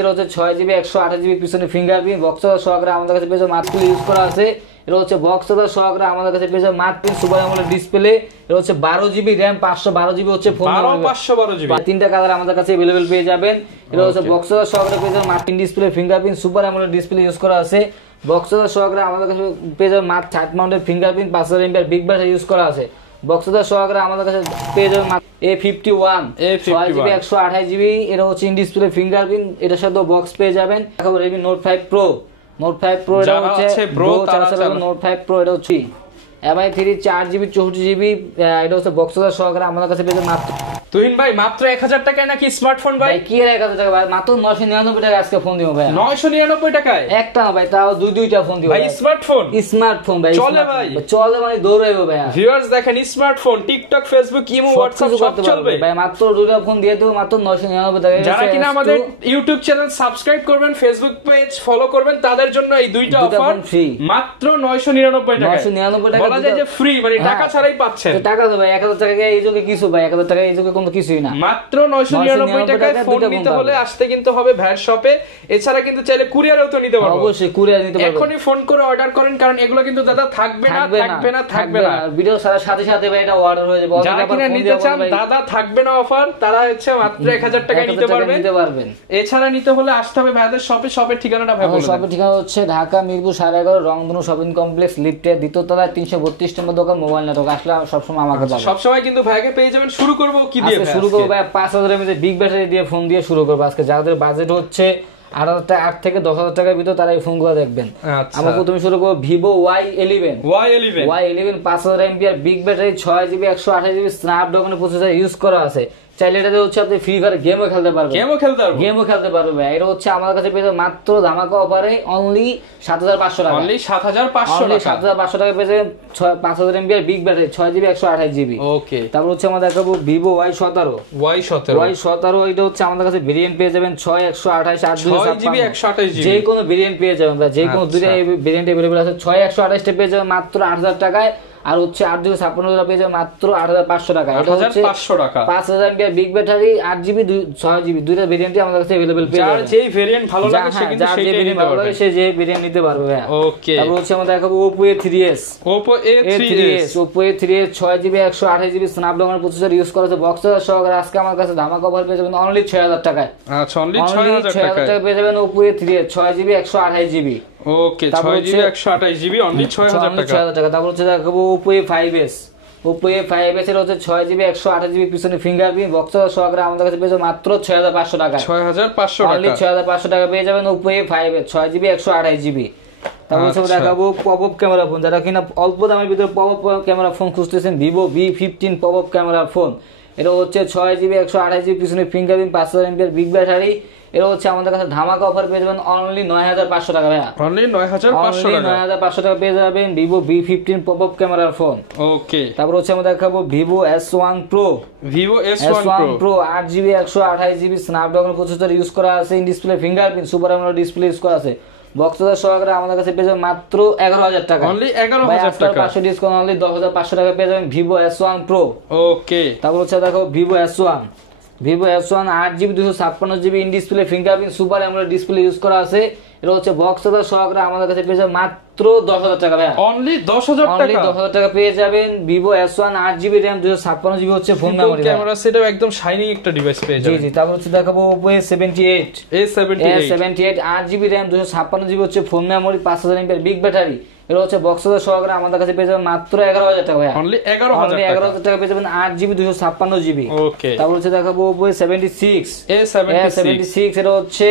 এটা হচ্ছে 6GB 128GB পিছনে ফিঙ্গারপ্রিন্ট বক্স সহকারে আমাদের কাছে পেয়ে যাবে মাত্র ইউজ করা আছে। এটা হচ্ছে বক্স সহকারে আমাদের কাছে পেয়ে যাবে মাত্র সুপার অ্যামোলেড ডিসপ্লে। এটা হচ্ছে 12GB RAM 512GB হচ্ছে ফোন 512GB। তিনটা কালার আমাদের কাছে अवेलेबल পেয়ে যাবেন। এটা হচ্ছে বক্স সহকারে পেয়ে যাবে মাত্র display fingerprint super AMOLED display use করা আছে। বক্স সহকারে আমাদের কাছে পেয়ে যাবে মাত্র 60 মাউন্টের fingerprint 5000 mAh big battery use করা আছে। বক্স সহকারে আমাদের কাছে পেয়ে যাবে A51 6GB 128GB। এটা হচ্ছে ইন ডিসপ্লে ফিঙ্গারপ্রিন্ট, এটার সাথে বক্স পেয়ে যাবেন। এখন Redmi Note 5 Pro এটা হচ্ছে Pro Note 5 Pro এটা হচ্ছে MI3 4GB 64GB। এটা হচ্ছে বক্স সহকারে আমাদের কাছে পেয়ে যাবে মাত্র তুহিন ভাই মাত্র 1000 টাকায় নাকি স্মার্টফোন ভাই? কি 1000 টাকা ভাই, মাত্র 999 টাকা আজকে ফোন দিব ভাই। 999 টাকায় একটা না ভাই, তাও দুইটা ফোন দিব ভাই। স্মার্টফোন ভাই চলে ভাই, চলে মানে দৌড়াইবো ভাই। ভিউয়ার্স দেখেন smartphone TikTok Facebook imo WhatsApp সব চলবে ভাই। মাত্র দুইটা ফোন দিয়ে দেব মাত্র 999 টাকা। যারা কিনা আমাদের ইউটিউব চ্যানেল সাবস্ক্রাইব করবেন, ফেসবুক পেজ ফলো করবেন, তাদের জন্য এই দুইটা অফার মাত্র 999 টাকা। 999 টাকা বলা যায় যে ফ্রি, মানে টাকা ছাড়াই পাচ্ছেন। টাকা তো ভাই 1000 টাকা এই যুগে কিছু ভাই, 1000 টাকা এই যুগে কোনো কিছুই না। মাত্র 999 টাকায় ফোন নিতে হলে আসতে কিন্তু হবে ভাইয়ের শপে। এছাড়া কিন্তু চাইলে কুরিয়ারেও তো নিতে পারবো। অবশ্যই কুরিয়ার নিতে পারবো। এখনই ফোন করে অর্ডার করেন, কারণ এগুলো কিন্তু দাদা থাকবে না। ভিডিও সাথে সাথে ভাই এটা অর্ডার হয়ে যাবে। যারা কিনা নিতে চান দাদা থাকবে না অফার, তারা হচ্ছে মাত্র 1000 টাকায় নিতে পারবেন। এছাড়া নিতে হলে আসতে হবে ভাইদের শপে। শপের ঠিকানাটা ভাই বলুন। শপের ঠিকানা হচ্ছে ঢাকা মিরপুর 11.5 রংধনু শপিং কমপ্লেক্স লিফটের দ্বিতীয় তলায় 332 নম্বর দোকান মোবাইল নেটওয়ার্ক। আসলে সবসময় আমাকে পাবেন, সবসময় কিন্তু ভাইকে পেয়ে যাবেন। শুরু করব কি দিয়ে? শুরু করব ভাই 5000 mAh বিগ ব্যাটারি দিয়ে ফোন দিয়ে শুরু করব আজকে। যাদের বাজেট হচ্ছে 8 থেকে 10,000 টাকার ভিতর তারা এই ফোনগুলো দেখবেন। আমরা প্রথমে শুরু করব Vivo Y11 5000 mAh big battery 6GB 128GB স্ন্যাপড্রাগনের প্রসেসর ইউজ করা আছে। চাইলে এটাতে হচ্ছে আপনি ফ্রি ফায়ার গেমও খেলতে পারবেন। গেমও খেলতে পারবেন ভাই। এটা হচ্ছে আমাদের কাছে পেয়ে যাবেন মাত্র ধামাকা অফারে অনলি 7500 টাকা। অনলি 7500 টাকা পেয়ে যাবেন 5000 mAh big battery 6GB 128GB। ওকে, তারপর হচ্ছে আমরা দেখাবো Vivo Y17 এটা হচ্ছে আমাদের কাছে ভেরিয়েন্ট পেয়ে যাবেন 6 128 6GB 128GB যে কোনো ভেরিয়েন্ট পেয়ে যাবেন ভাই। যে কোনো দুইটা ভেরিয়েন্ট अवेलेबल আছে। 6 128 টা পেয়ে যাবেন মাত্র 8000 টাকায়, আর হচ্ছে 8GB 56 পেয়ে যাবেন মাত্র 8500 টাকা। এটা হচ্ছে 5000 mAh big battery 8GB 6GB দুইটা ভেরিয়েন্টই আমাদের কাছে अवेलेबल পেয়ে যাবেন। যার যেই ভেরিয়েন্ট ভালো লাগে সে কিন্তু সেটাই নিতে পারবে। সে যে ভেরিয়েন্ট নিতে পারবে ভাই। ওকে, তারপর হচ্ছে আমরা দেখাবো Oppo A3s 6GB 128GB স্ন্যাপড্রাগনের প্রসেসর ইউজ করা আছে। বক্স সহকারে আজকে আমার কাছে ধামাকা অফার পেয়ে যাবেন অনলি 6000 টাকায়। আচ্ছা, অনলি 6000 টাকায় পেয়ে যাবেন Oppo A3s 6GB 128GB। ওকে, 6GB 128GB অনলি 6000 টাকা। তারপর হচ্ছে দেখাবো Oppo A5s এর হচ্ছে 6GB 128GB পিছনে ফিঙ্গারপ্রিন্ট বক্স সহকারে আমাদের কাছে পেয়ে যাবেন মাত্র 6500 টাকা। 6500 টাকা, অনলি 6500 টাকা পেয়ে যাবেন Oppo A5s 6GB 128GB। তারপর হচ্ছে দেখাবো পপআপ ক্যামেরা ফোন। যারা কিনা অল্প দামের ভিতরে পপআপ ক্যামেরা ফোন খুঁজতেছেন, Vivo V15 pop up camera phone. এটা হচ্ছে 6GB 128GB পিছনে ফিঙ্গারপ্রিন্ট 5000 mAh বিগ ব্যাটারি। এটা হচ্ছে আমাদের কাছে ধামাকা অফার পেয়ে যাবেন অনলি 9500 টাকা ভাইয়া। অনলি 9500 টাকা পেয়ে যাবেন Vivo V15 পপআপ ক্যামেরার ফোন। ওকে, তারপর হচ্ছে আমরা দেখাবো Vivo S1 Pro 8GB 128GB Snapdragon processor use করা আছে। In display fingerprint super AMOLED display use করা আছে। বক্স সহকারে আমাদের কাছে পেয়ে যাবেন মাত্র 11000 টাকা। অনলি 11000 টাকা। 500 ডিসকাউন্ট অনলি 10500 টাকা পেয়ে যাবেন Vivo S1 Pro। ওকে, তারপর হচ্ছে দেখো Vivo S1 8GB 256GB in display fingerprint super AMOLED display use করা আছে। এটা হচ্ছে বক্স সহকারে আমাদের কাছে পেয়ে যাবেন মাত্র 10000 টাকা ভাই। অনলি 10000 টাকা পেয়ে যাবেন Vivo S1 8GB RAM 256GB হচ্ছে ফোন মেমরি। ক্যামেরা সেটও একদম শাইনিং একটা ডিভাইস পেয়ে যাবেন। জি, তারপর হচ্ছে দেখাবো Oppo A78 8GB RAM 256GB হচ্ছে phone memory 5000 mAh big battery. এটা হচ্ছে বক্স সহকারে আমাদের কাছে পেয়ে যাবেন মাত্র 11000 টাকা ভাই। অনলি 11000 টাকা পেয়ে যাবেন 8GB 256GB। ওকে, তারপর হচ্ছে দেখাবো Oppo A76 এটা হচ্ছে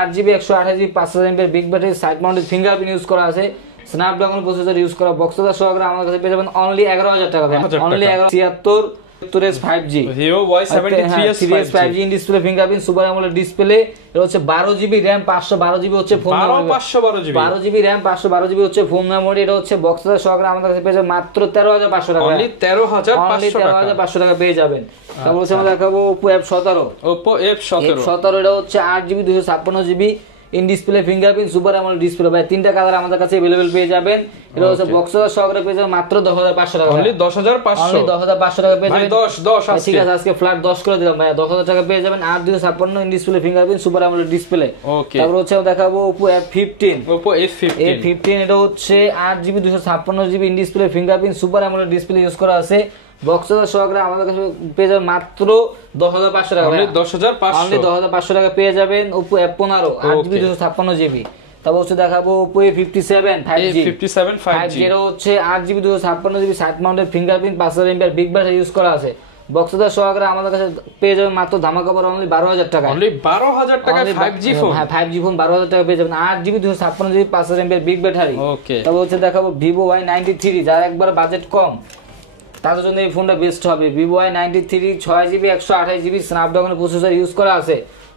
8GB 128GB 5000 mAh big battery side mounted fingerprint use করা আছে। স্ন্যাপড্রাগন প্রসেসর ইউজ করা বক্স সহকারে আমাদের কাছে পেয়ে যাবেন অনলি 11000 টাকা ভাই। Only 76 5G Vivo Y73s 5G in display fingerprint super AMOLED display. এটা হচ্ছে 12GB RAM 512GB হচ্ছে phone memory. 12GB RAM 512GB হচ্ছে ফোন মেমরি। এটা হচ্ছে বক্স সহকারে আমাদের কাছে পেয়ে যাবেন মাত্র 13500 টাকা। অনলি 13500 টাকা পেয়ে যাবেন। তারপর হচ্ছে আমরা দেখাবো Oppo F17 এটা হচ্ছে 8GB 256GB in display fingerprint super AMOLED display ভাই তিনটা কালার আমাদের কাছে अवेलेबल পেয়ে যাবেন। এটা হচ্ছে বক্স সহকারে পেয়ে যাবেন মাত্র 10500 টাকা, অনলি 10500, অনলি 10500 টাকা পেয়ে যাবেন। 10 আজকে ঠিক আছে, আজকে ফ্ল্যাট 10 করে দিলাম ভাই, 10000 টাকা পেয়ে যাবেন। 8256 in display fingerprint super AMOLED display. Okay, তারপর হচ্ছে দেখাবো Oppo F15, Oppo F15 এটা হচ্ছে 8GB 256GB in display fingerprint super AMOLED display use করা আছে। বক্স সহকারে আমাদের কাছে পেয়ে যাবেন মাত্র 10500 টাকা, অনলি 10500, অনলি 10500 টাকা পেয়ে যাবেন। Oppo F15 8GB 256GB। তারপর হচ্ছে দেখাবো Oppo A57 5G, এটা হচ্ছে 8GB 256GB side mounted fingerprint 5000 mAh big battery use করা আছে। বক্সটা সহকারে আমাদের কাছে পেয়ে যাবেন মাত্র ধামাকা অফার অনলি 12000 টাকা, অনলি 12000 টাকা 5G ফোন। হ্যাঁ 5G ফোন 12000 টাকা পেয়ে যাবেন, 8GB 256GB 5000 mAh big battery. ওকে, তারপর হচ্ছে দেখাবো Vivo Y93, যার একবার বাজেট কম তাদের জন্য এই ফোনটা বেস্ট হবে। Vivo Y93 6GB 128GB স্ন্যাপড্রাগনের প্রসেসর ইউজ করা আছে।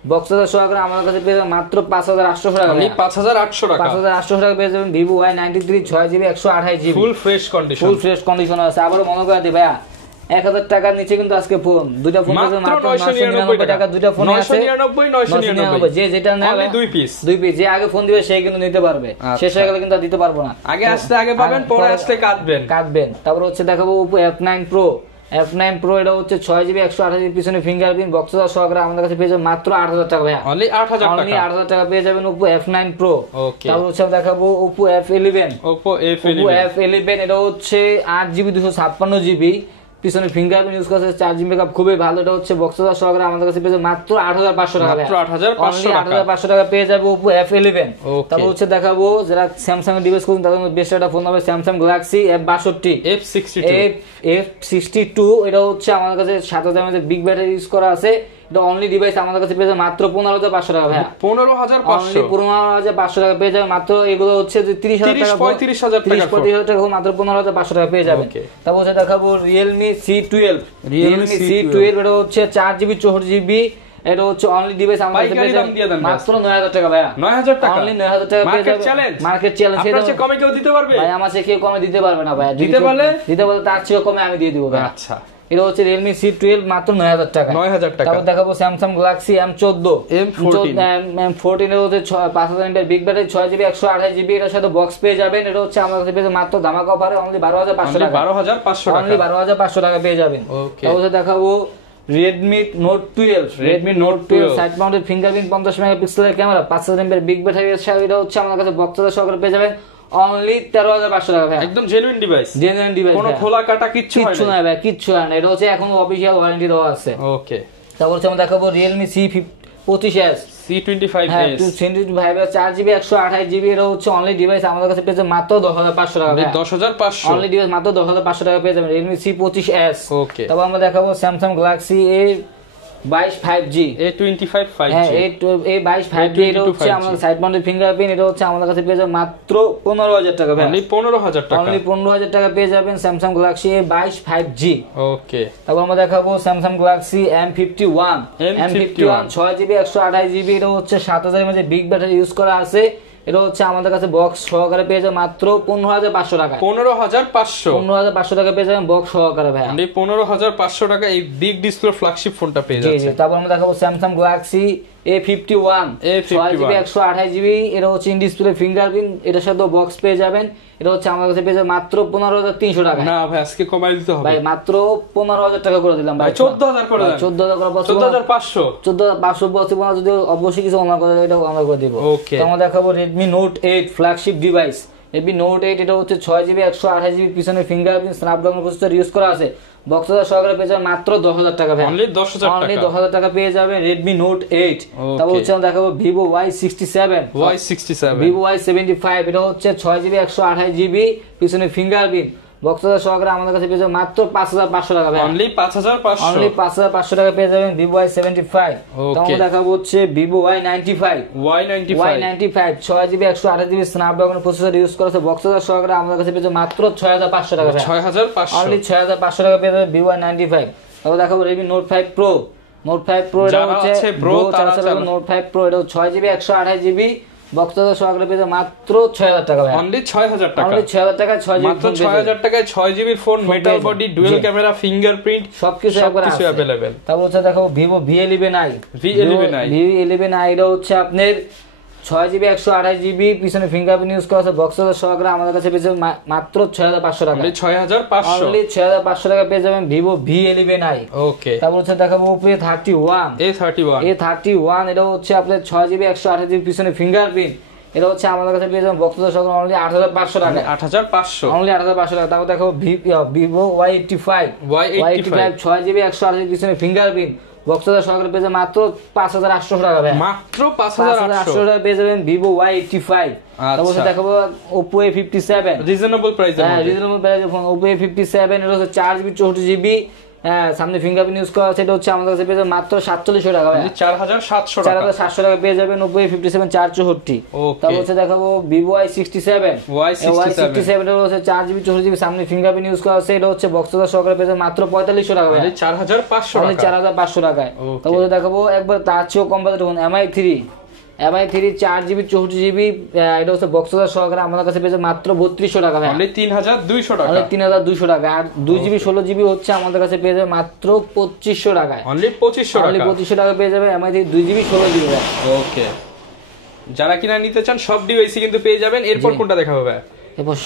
বক্সটা সহকারে আমাদের কাছে পেয়ে যাবেন মাত্র 5800 টাকা, অনলি 5800 টাকা, 5800 টাকা পেয়ে যাবেন Vivo Y93 6GB 128GB full fresh condition আছে। আবার মনে করে দিই ভাইয়া 1000 টাকার নিচে কিন্তু আজকে ফোন দুইটা ফোন আছে মাত্র 999 টাকা, দুইটা ফোন আছে 999, যে যেটা নেবে দুই পিস, যে আগে ফোন দিবে সেই কিন্তু নিতে পারবে, শেষ হয়ে গেলে কিন্তু আর দিতে পারবো না। আগে আসতে আগে পাবেন, পরে আসতে কাটবেন। তারপর হচ্ছে দেখাবো Oppo F9 Pro, এটা হচ্ছে 6GB 128GB পিছনে ফিঙ্গারপ্রিন্ট বক্সটা সহকারে আমাদের কাছে পেয়ে যাবেন মাত্র 8000 টাকা ভাইয়া, অনলি 8000 টাকা পেয়ে যাবেন Oppo F9 Pro। ওকে, তারপর হচ্ছে দেখাবো Oppo F11, এটা হচ্ছে 8GB 256GB পিছনে ফিঙ্গারপ্রিন্ট ইউজ করা আছে, চার্জিং ব্যাকআপ খুবই ভালো। এটা হচ্ছে বক্সটা সহকারে আমাদের কাছে পেয়ে যাবে মাত্র 8500 টাকা, মাত্র 8500 টাকা পেয়ে যাবে Oppo F11। তারপর হচ্ছে দেখাবো যারা স্যামসাং এর ডিভাইস করুন তাদের মধ্যে বেস্ট একটা ফোন হবে Samsung Galaxy F62, এটা হচ্ছে আমাদের কাছে 7000 mAh বিগ ব্যাটারি ইউজ করা আছে। এটা অনলি ডিভাইস আমাদের কাছে পেয়ে যাবে মাত্র 15500 টাকা ভাই, 15500 টাকা পেয়ে যাবে মাত্র। এগুলো হচ্ছে 30000 টাকা 35000 টাকা মাত্র 15500 টাকা পেয়ে যাবেন। তারপর হচ্ছে দেখাবো Realme C12, এটা হচ্ছে 4GB 64GB, এটা হচ্ছে অনলি ডিভাইস আমাদের কাছে পেয়ে যাবেন মাত্র 9000 টাকা ভাই, 9000 টাকা, অনলি 9000 টাকা পেয়ে যাবেন। মার্কেট চ্যালেঞ্জ, আপনার চেয়ে কমে কেউ দিতে পারবে ভাই? আমার চেয়ে কেউ কমে দিতে পারবে না ভাই, দিতে বলে তার চেয়ে কমে আমি দিয়ে দিব ভাই। আচ্ছা, এটা হচ্ছে Realme C12 মাত্র 9000 টাকা। তারপর দেখাবো Samsung Galaxy M14, এর হচ্ছে 5000 mAh big battery 6GB 128GB, এর সাথে বক্স পেয়ে যাবেন। এটা হচ্ছে আমাদের কাছে পেয়ে মাত্র ধামাকা অফারে অনলি 12500 টাকা, 12500 টাকা পেয়ে যাবেন। তারপর দেখাবো Redmi Note 12, side mounted fingerprint 50 মেগাপিক্সেলের ক্যামেরা 5000 mAh বিগ ব্যাটারি এর সাথে, এটা হচ্ছে আমাদের কাছে বক্সটা সহকারে পেয়ে যাবেন অনলি 13500 টাকা ভাই, একদম জেনুইন ডিভাইস, কোনো খোলা কাটা কিচ্ছু না ভাই, কিচ্ছু না। এটা হচ্ছে এখন অফিশিয়াল ওয়ারেন্টি দেওয়া আছে। ওকে, তারপর হচ্ছে আমরা দেখাবো Realme C25s, C25 4GB 128GB, এটা হচ্ছে অনলি ডিভাইস আমাদের কাছে পেয়ে যাবেন মাত্র 10500 টাকা, 10500 অনলি ডিভাইস মাত্র 10500 টাকা পেয়ে যাবেন Realme C25s। ওকে, তারপর আমরা দেখাবো Samsung Galaxy A22 5G, A22 5G, এটা হচ্ছে আমাদের সাইড মাউন্টেড ফিঙ্গারপ্রিন্ট, এটা হচ্ছে আমাদের কাছে পেয়ে যাবেন মাত্র 15000 টাকা ভাই, অনলি 15000 টাকা পেয়ে যাবেন Samsung Galaxy A22 5G। ওকে, তারপর আমরা দেখাবো Samsung Galaxy M51 6GB 128GB, এটা হচ্ছে 7000 mAh বিগ ব্যাটারি ইউজ করা আছে। এটা হচ্ছে আমাদের কাছে বক্স সহকারে পেয়ে যাবে মাত্র 15500 টাকা, 15500 টাকা পেয়ে যাবেন বক্স সহকারে ভাই, 15500 টাকা এই বিগ ডিসপ্লে ফ্ল্যাগশিপ ফোনটা পেয়ে যাচ্ছে। তারপর আমরা দেখাবো Samsung Galaxy A51 6GB 128GB, এটা হচ্ছে ইন ডিসপ্লে ফিঙ্গারপ্রিন্ট, এটার সাথে বক্স পেয়ে যাবেন। এটা হচ্ছে আমাদের কাছে পেয়ে যাবে মাত্র 15300 টাকা। না ভাই আজকে কমাই দিতে হবে ভাই, মাত্র 15000 টাকা করে দিলাম ভাই, 14000 করে দেন, 14500 যদি অবশ্যই কিছু অনলাইন করে এটা আমরা করে দেব। ওকে, তো আমরা দেখাবো Redmi Note 8 flagship device, Redmi Note 8, এটা হচ্ছে 6GB 128GB পিছনে ফিঙ্গারপ্রিন্ট স্ন্যাপড্রাগন প্রসেসর ইউজ করা আছে। বক্সটা সহকারে পেয়ে যাবেন মাত্র 10000 টাকা ভাই, অনলি 10000 টাকা পেয়ে যাবেন Redmi Note 8। তারপর হচ্ছে আমরা দেখাবো Vivo Y67, Vivo Y75, এটা হচ্ছে 6GB 128GB পিছনে ফিঙ্গারপ্রিন্ট বক্সটা সহকারে আমাদের কাছে পেয়ে যাবেন মাত্র 5500 টাকা ভাই, অনলি 5500 টাকা পেয়ে যাবেন Vivo Y75। তারপর দেখাবো হচ্ছে Vivo Y95 6GB 128GB Snapdragon processor use করা আছে। বক্সটা সহকারে আমাদের কাছে পেয়ে যাবেন মাত্র 6500 টাকা ভাই, 6500 টাকা পেয়ে যাবেন Vivo Y95। তারপর দেখাবো Redmi Note 5 Pro, এটা হচ্ছে Note 5 Pro, এটা 6GB 128GB বক্সটা সহকারে পেয়ে যাবেন মাত্র 6000 টাকা ভাই, অনলি 6000 টাকা, 6000 টাকায় 6GB phone, metal body, dual camera, fingerprint সবকিছু अवेलेबल। তারপর হচ্ছে দেখাবো Vivo V11i, এটা হচ্ছে আপনার 6GB 128GB পিছনে ফিঙ্গারপ্রিন্ট ইউজ করা আছে, বক্স সহকারে আমাদের কাছে পেয়ে যাবেন মাত্র 6500 টাকা। 6500 অনলি 6500 টাকা পেয়ে যাবেন ভিভো V11i। ওকে, তারপর হচ্ছে দেখাবো Oppo A31। এটা হচ্ছে আপনার 6GB 128GB পিছনে ফিঙ্গারপ্রিন্ট, এটা হচ্ছে আমাদের কাছে পেয়ে যাবেন বক্স সহকারে অনলি 8500 টাকা। 8500 অনলি 8500 টাকা। তারপর দেখাবো ভিভো Y85 6GB 128GB পিছনে ফিঙ্গারপ্রিন্ট, বক্স সহকারে পেয়ে যাবেন মাত্র 5800 টাকা ভাই। মাত্র 5800 টাকা পেয়ে যাবেন ভিভো Y85। তারপর দেখাবো Oppo A57 রিজনেবল প্রাইসে। হ্যাঁ রিজনেবল প্রাইসে ফোন Oppo A57। এটা হচ্ছে 4GB 64GB সামনে ফিঙ্গারপ্রিন্ট ইউজ করা আছে, এটা হচ্ছে আমাদের কাছে পেয়ে যাবেন মাত্র 4700 টাকা ভাই। 4700 টাকা। 4700 টাকা পেয়ে যাবেন Oppo A57 464। তারপর হচ্ছে দেখাবো Vivo Y67 এটা হচ্ছে 4GB 64GB সামনে ফিঙ্গারপ্রিন্ট ইউজ করা আছে, এটা হচ্ছে বক্স সহকারে পেয়ে যাবেন মাত্র 4500 টাকা ভাই। 4500 টাকা। 4500 টাকায়। তারপর দেখাবো একবার তার চেয়েও কম budget phone MI3 4GB 64GB, এটা হচ্ছে বক্স সহকারে আমাদের কাছে পেয়ে যাবেন মাত্র 3200 টাকা ভাই। অনলি 3200 টাকা। অনলি 3200 টাকা। আর 2GB 16GB হচ্ছে আমাদের কাছে পেয়ে যাবে মাত্র 2500 টাকায়। অনলি 2500 টাকা। অনলি 2500 টাকা পেয়ে যাবে MI3 2GB 16GB ভাই। ওকে, যারা কিনা নিতে চান সব ডিভাইসই কিন্তু পেয়ে যাবেন। এরপর কোনটা দেখাবো ভাই?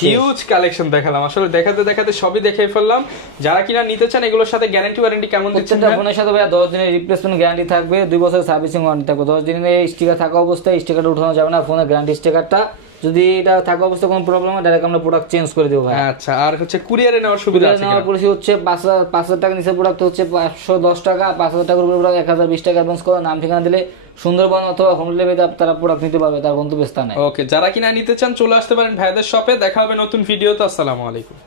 হিউজ কালেকশন দেখালাম, আসলে দেখাতে দেখাতে সবই দেখে ফেললাম। যারা কিনা নিতে চান এগুলোর সাথে গ্যারান্টি ওয়ারেন্টি কেমন দিচ্ছেন? প্রত্যেকটা ফোনের সাথে ভাই 10 দিনের রিপ্লেসমেন্ট গ্যারান্টি থাকবে, 2 বছরের সার্ভিসিং ওয়ারেন্টি থাকবে। 10 দিনের স্টিকার থাকা অবস্থায় স্টিকারটা উঠানো যাবে না, ফোনের গ্যারান্টি স্টিকারটা যদি এটা থাকা অবস্থায় কোনো প্রবলেম হয় ডাইরেক্ট আমরা প্রোডাক্ট চেঞ্জ করে দেব ভাই। আচ্ছা, আর হচ্ছে কুরিয়ারে নেওয়ার সুবিধা আছে? নেওয়ার পলিসি হচ্ছে 5000 টাকা নিচে প্রোডাক্ট হচ্ছে 510 টাকা, 5000 টাকার উপরে প্রোডাক্ট 1020 টাকা অ্যাডভান্স করে নাম ঠিকানা দিলে সুন্দরবন অথবা হোম ডেলিভারিতে তারা প্রোডাক্ট নিতে পারবে তার গন্তব্যস্থানে। ওকে, যারা কিনা নিতে চান চলে আসতে পারেন ভাইদের শপে। দেখা হবে নতুন ভিডিওতে। আসসালামু আলাইকুম।